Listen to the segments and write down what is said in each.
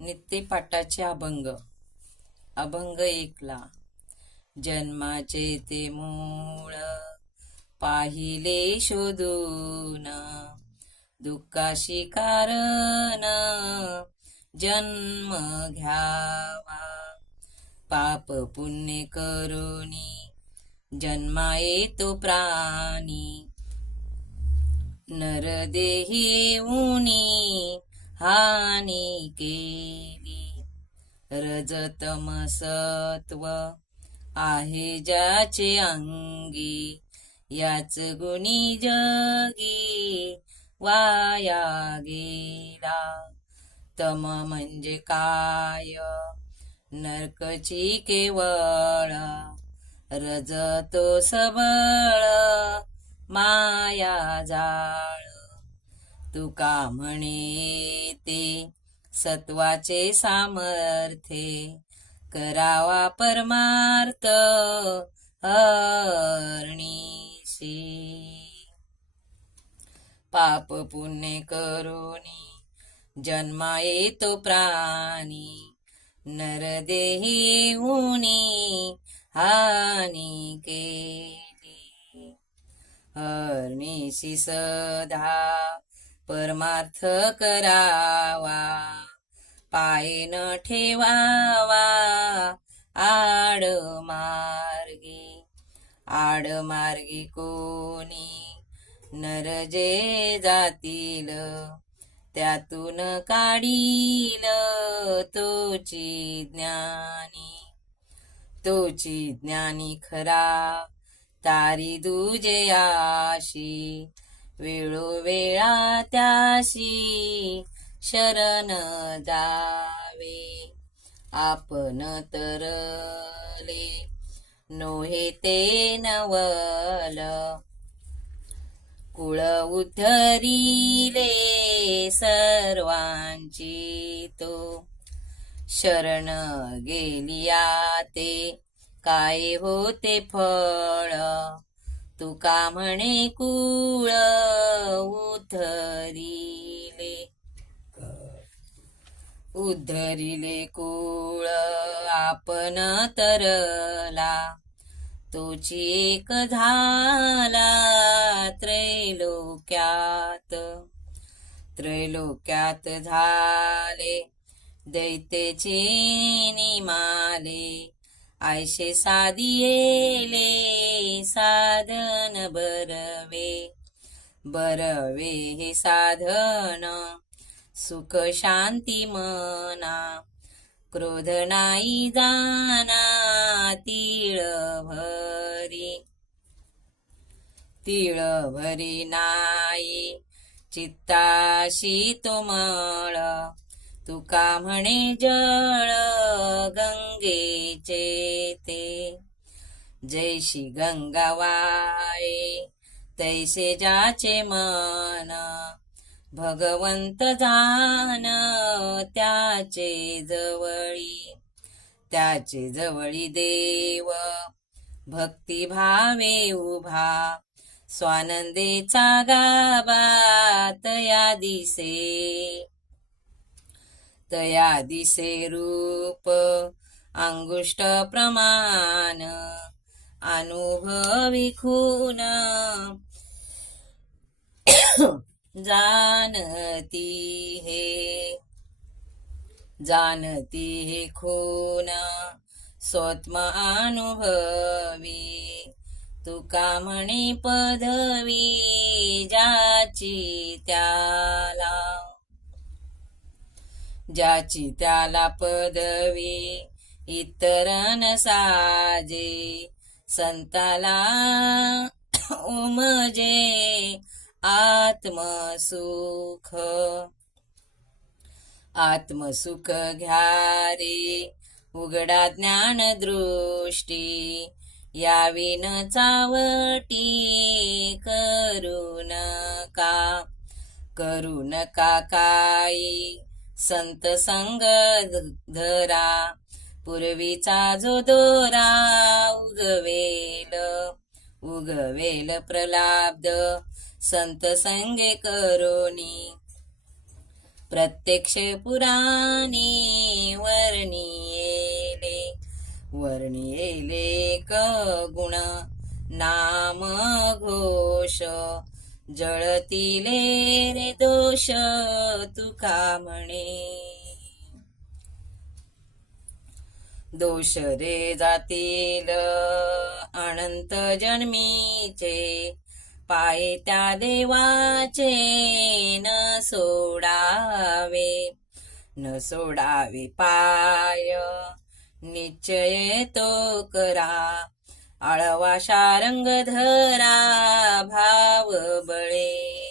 नित्यपाठाचे अभंग. अभंग एकला. जन्माचे ते मूळ. पाहिले शोधून. दुःखाशी कारण. जन्म घ्यावा. पाप पुण्य करुणी जन्मा येतो प्राणी. नरदेही उनी हानी केली. रजतम सत्व आहे ज्याचे अंगी याच गुणी जगी वाया गेला. तम म्हणजे काय? नरकची केवळ रजतो सबळ माया जाळ. तुका म्हणे ते? सत्वाचे सामर्थ्ये करावा परमार्थ हरणीशी. पाप पुण्य करुणी जन्मा येतो प्राणी नरदेही उनी हानी केली. हरणीशी सदा परमार्थ करावा. पाय न ठेवावा. आड मार्गी. आड मार्गी कोणी नर जे जातील त्यातून काढील तोची ज्ञानी. तोची ज्ञानी खरा तारी दुजे आशी. वेळोवेळा त्याशी शरण जावे. आपण तरले नोहे ते नवल. कुळ उद्धरिले सर्वांची तो. शरण गेलिया ते काय होते फळ? तुका म्हणे कुळ उधरिले. उद्धरिले कुळ आपण तरला. तोची एक झाला त्रैलोक्यात. त्रैलोक्यात झाले दैतेचे निमाले. आयशे साधियेले साधन बरवे. बरवे हे साधन सुख शांती मना. क्रोध नाही जाना तिळ भरी तिळ भरी नाही चित्ताशी तो तुका म्हणे जळ गंगेचे ते जैशी गंगावाये तैसे जाचे मन. भगवंत जान त्याचे जवळी त्याचे जवळी देव. भक्ती भावे उभा स्वानंदेचा गाबा तया दिसे. तया दिसे रूप अंगुष्ट प्रमाण अनुभवी खून जानती हे जानती हे खून स्वत्म अनुभवी तुका म्हणे पदवी ज्याची त्याला ज्याची त्याला पदवी इतर साजे. संताला उमजे आत्मसुख. आत्मसुख घ्या रे उघडा ज्ञान दृष्टी यावी न चावटी करू नका. करू नका काही संत संग धरा पूर्वीचा जो दोरा उगवेल उगवेल प्रलाब्ध. संत संगे करोनी प्रत्यक्ष पुराणी वर्णियेले वर्णियेले क गुण नाम घोष जळतीले रे दोष तुका म्हणे? दोष रे जातील अनंत जन्मीचे पाय त्या देवाचे न सोडावे न सोडावे पाय निश्चय तो करा. आळवा शारंग धरा भाव बळे.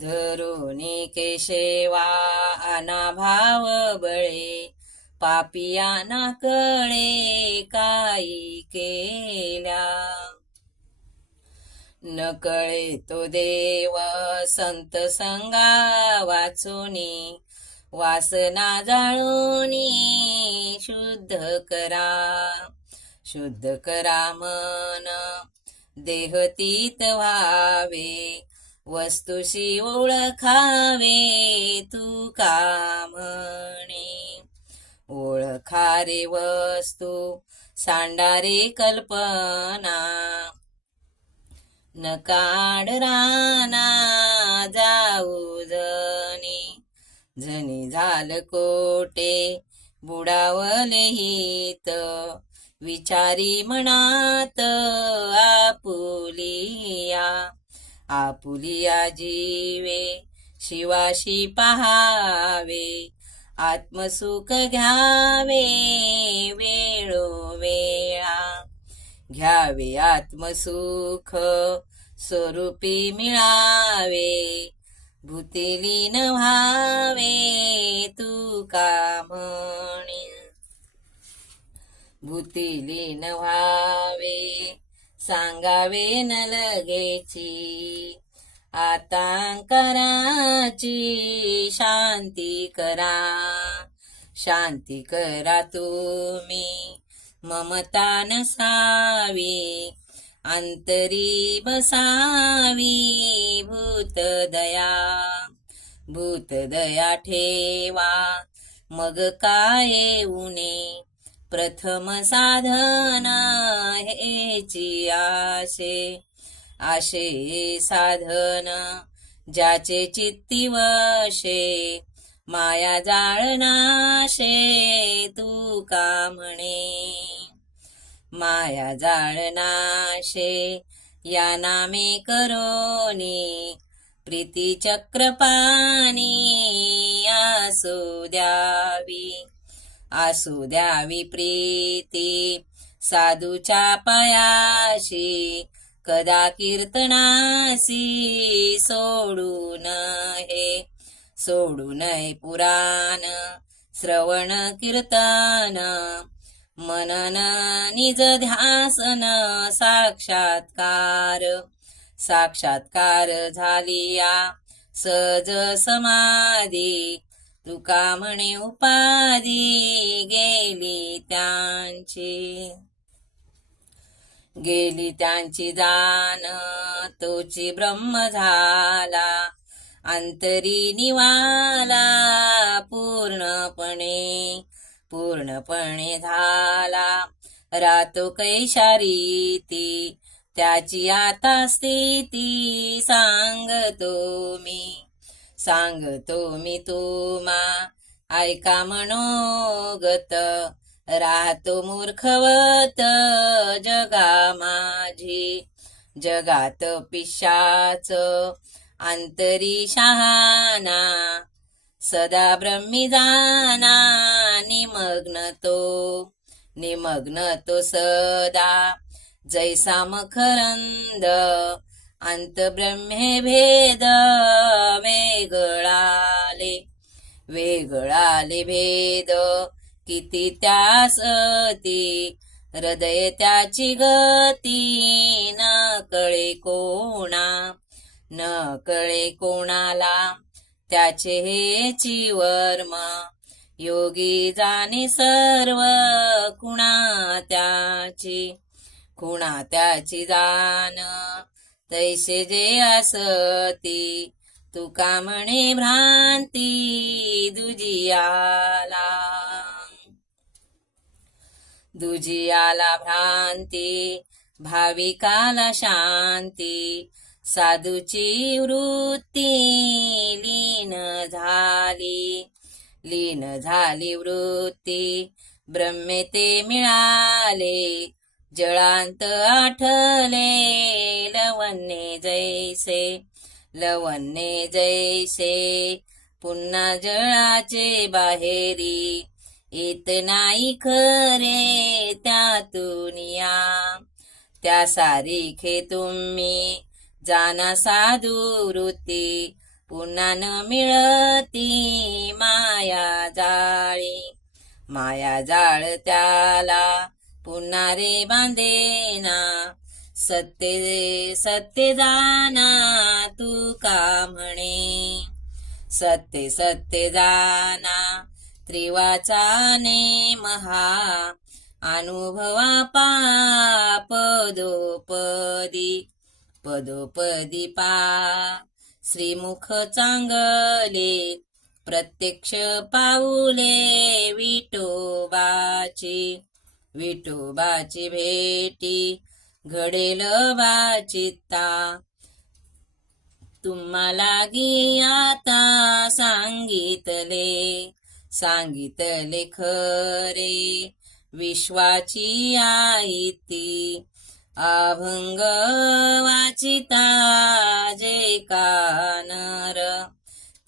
धरुणी आना भाव बळे. पापियाना कळे काही केल्या. न कळे तो देव संत संगा वाचोनी वासना जाळूनी शुद्ध करा. शुद्ध करा मन. देहतीत व्हावे वस्तुशी ओळखावे तू का म्हणे? ओळखा रे वस्तू सांडारे कल्पना. न राना जाऊ जनी. जनी झाल कोटे बुडावले हित. विचारी मनात आपुलिया आपुलिया जीवे शिवाशी पहावे आत्मसुख घ्यावे वेळोवेळा घ्यावे आत्मसुख स्वरूपी मिळावे भूतिलीन व्हावे तू का म्हणे? भूतेलीन व्हावे सांगावे न लगेची आता कराची शांती करा शांती करा तुम्ही. ममता नसावी अंतरी बसावी भूत दया. भूत दया ठेवा मग काय उणे प्रथम साधना हेची आशे. आशे साधन ज्याचे चित्ती वशे. माया जाळनाशे तू का म्हणे? माया जाळनाशे या नामे करोनी. प्रीती चक्रपाणी आसू द्यावी. असू द्यावी प्रीती साधूच्या पायाशी कदा कीर्तनासी सोडू नये. सोडू नये पुराण श्रवण कीर्तन मनन निज ध्यासन साक्षात्कार. साक्षात्कार झाली या सज समाधी. तुका म्हणे उपाधी गेली त्यांची. गेली त्यांची जाण तोची ब्रह्म झाला अंतरी निवाला पूर्णपणे पूर्णपणे झाला. रातो कैशारीती त्याची आता स्थिती सांगतो मी. सांगतो मी तुमा. ऐका मनोगत राहतो मूर्खवत जगा माझी. जगात पिशाच अंतरी शहाना सदा ब्रह्मी जाना निमग्न तो. निमग्न तो सदा. जैसा मखरंद अंत ब्रह्मे भेद वेगळाले. वेगळाले भेद किती त्यासती हृदय त्याची गती न कळे कोणा न कळे कोणाला. त्याचे हे चिवर्म योगी जाणे सर्व कुणा त्याची. कुणा त्याची जाण तैसे जे असती तुका म्हणे भ्रांती दुजियाला दुजियाला भ्रांती भाविकाला शांती साधूची वृत्ती लीन झाली. लीन झाली वृत्ती ब्रह्मे ते मिळाले जळांत आठले लवण्ये जैसे लवण्ये जैसे. पुन्हा जळाचे बाहेरी येत नाही खरे त्यातून या. त्या सारीखे तुम्ही जाना साधू वृत्ती. पुन्हा न मिळती माया जाळी. माया जाळ त्याला पुन्हा रे बांधेना सत्य सत्य जाना तू का म्हणे? सत्य सत्य जाना त्रिवाचाने महा अनुभवा पा पदोपदी पदोपदी पा श्रीमुख चांगले प्रत्यक्ष पाऊले विटोबाची विठोबाची भेटी घडेल वाचिता तुम्हाला गी आता सांगितले सांगितले खरे. विश्वाची आईती अभंग वाचिता जे कानर.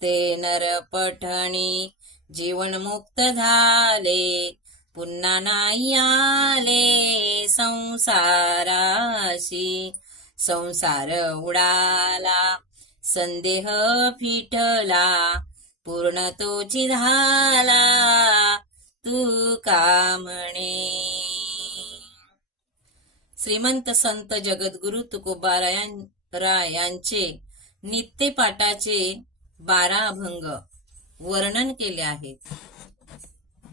ते नर पठणी जीवनमुक्त झाले पुन्हा नाही आले संसाराशी. संसार उडाला संदेह फिटला पूर्ण तोची झाला. तू का म्हणे? श्रीमंत संत जगद्गुरु तुकोबाराया यांचे नित्यपाठाचे बारा अभंग वर्णन केले आहेत.